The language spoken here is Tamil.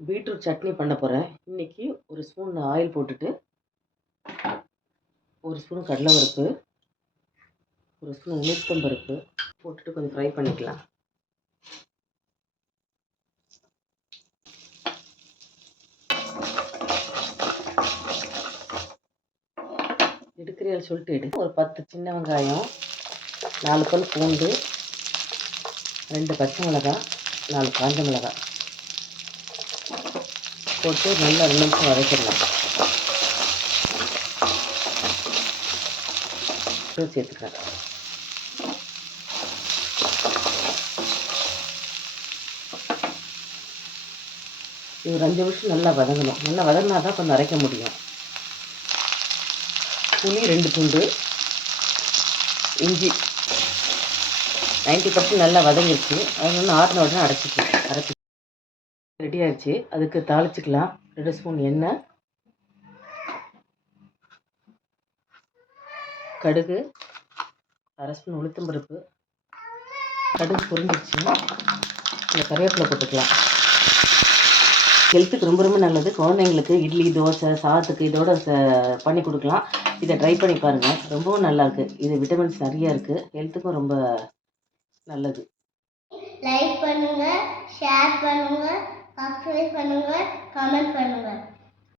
பீட்ரூட் சட்னி பண்ண போகிறேன். இன்றைக்கி ஒரு ஸ்பூன் ஆயில் போட்டுட்டு, ஒரு ஸ்பூன் கடலைப்பருப்பு, ஒரு ஸ்பூன் உளுத்தம்பருப்பு போட்டுட்டு கொஞ்சம் ஃப்ரை பண்ணிக்கலாம். எடுக்கிறீர்கள் சொல்லிட்டு ஒரு 10 சின்ன வெங்காயம், 4 பல் பூண்டு, 2 பச்சை மிளகாய், 4 காஞ்ச மிளகாய் போட்டு நல்லா 2 நிமிஷம் வதக்கிடலாம். சேர்த்துக்கிறேன். இது ஒரு 5 நிமிஷம் நல்லா வதங்கணும். நல்லா வதங்கினா தான் கொஞ்சம் அரைக்க முடியும். புளி 2 துண்டு, இஞ்சி 90% நல்லா வதங்கிடுச்சு. அது வந்து ஆறின உடனே அரைச்சி ரெடி ஆயிடுச்சு. அதுக்கு தாளிச்சிக்கலாம். 2 ஸ்பூன் எண்ணெய், கடுகு, 1/2 ஸ்பூன் உளுத்தம்பருப்பு. கடுகு பொரிஞ்சிடுச்சு. இந்த கருவேப்பிலை போட்டுக்கலாம். ஹெல்த்துக்கு ரொம்ப ரொம்ப நல்லது. குழந்தைங்களுக்கு இட்லி, தோசை, சாதத்துக்கு இதோட பண்ணி கொடுக்கலாம். இதை ட்ரை பண்ணி பாருங்கள். ரொம்பவும் நல்லாயிருக்கு. இது விட்டமின்ஸ் நிறையா இருக்குது. ஹெல்த்துக்கும் ரொம்ப நல்லது. லைக் பண்ணுங்கள், ஷேர் பண்ணுங்கள், சப்ஸ்கிரைப் பண்ணுங்கள், கமெண்ட் பண்ணுங்கள்.